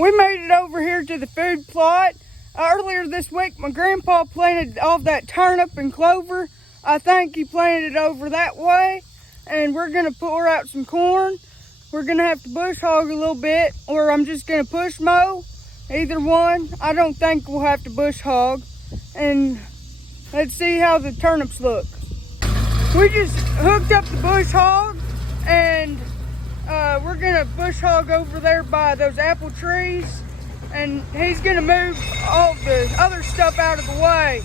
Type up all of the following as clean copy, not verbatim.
We made it over here to the food plot. Earlier this week, my grandpa planted all that turnip and clover. I think he planted it over that way. And we're gonna pour out some corn. We're gonna have to bush hog a little bit, or I'm just gonna push mow. Either one. I don't think we'll have to bush hog. And let's see how the turnips look. We just hooked up the bush hog, and we're gonna bush hog over there by those apple trees, and he's gonna move all the other stuff out of the way.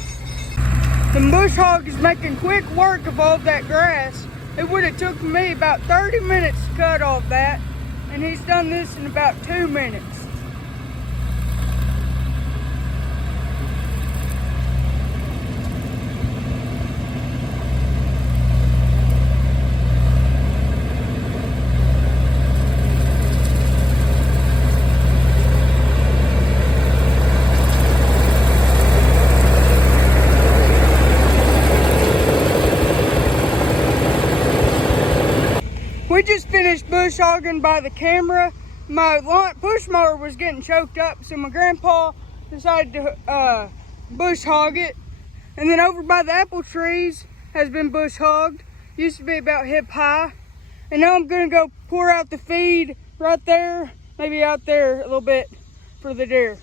The bush hog is making quick work of all that grass. It would have took me about 30 minutes to cut off that, and he's done this in about 2 minutes. We just finished bush hogging by the camera. My push mower was getting choked up, so my grandpa decided to bush hog it. And then over by the apple trees has been bush hogged. Used to be about hip high. And now I'm gonna go pour out the feed right there, maybe out there a little bit for the deer.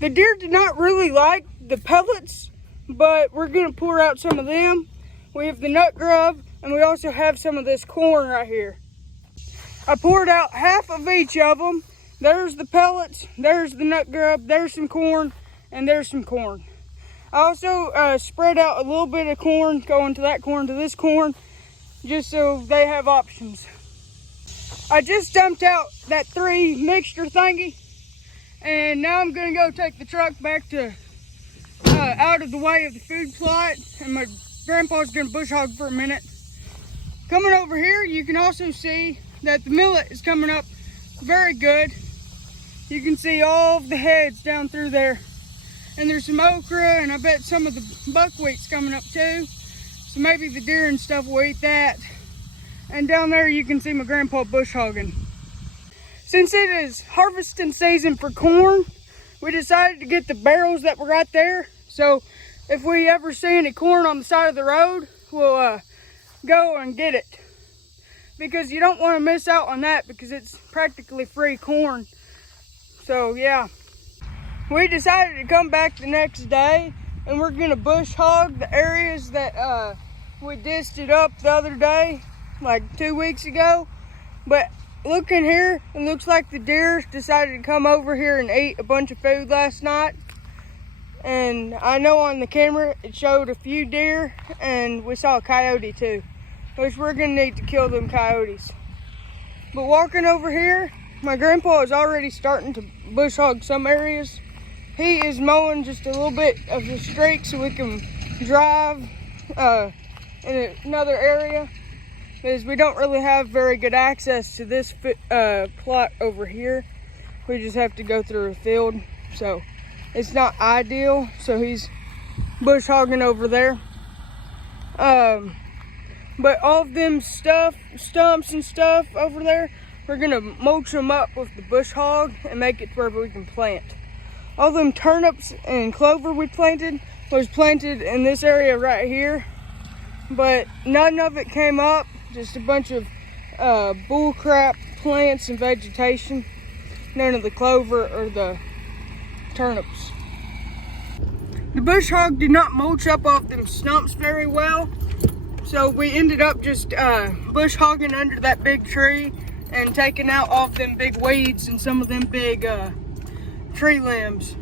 The deer did not really like the pellets, but we're gonna pour out some of them. We have the nut grub, and we also have some of this corn right here. I poured out half of each of them. There's the pellets, there's the nut grub, there's some corn, and there's some corn. I also spread out a little bit of corn, going to that corn, to this corn, just so they have options. I just dumped out that 3 mixture thingy, and now I'm gonna go take the truck back to out of the way of the food plot, and my grandpa's gonna bush hog for a minute. Coming over here, you can also see that the millet is coming up very good. You can see all of the heads down through there. And there's some okra, and I bet some of the buckwheat's coming up too. So maybe the deer and stuff will eat that. And down there you can see my grandpa bush hogging. Since it is harvesting season for corn, we decided to get the barrels that were right there. So if we ever see any corn on the side of the road, we'll go and get it, because you don't want to miss out on that, because it's practically free corn. So yeah, we decided to come back the next day, and we're gonna bush hog the areas that we disted up the other day, like 2 weeks ago. But looking here, it looks like the deer decided to come over here and eat a bunch of food last night. And I know on the camera it showed a few deer, and we saw a coyote too, which we're gonna need to kill them coyotes. But walking over here, my grandpa is already starting to bush hog some areas. He is mowing just a little bit of the streak so we can drive in another area, because we don't really have very good access to this plot over here. We just have to go through a field, so it's not ideal. So he's bush hogging over there. But all of them stumps and stuff over there, we're gonna mulch them up with the bush hog and make it to where we can plant. All them turnips and clover we planted was planted in this area right here, but none of it came up, just a bunch of bullcrap plants and vegetation. None of the clover or the turnips. The bush hog did not mulch up off them stumps very well, so we ended up just bush hogging under that big tree and taking out off them big weeds and some of them big tree limbs.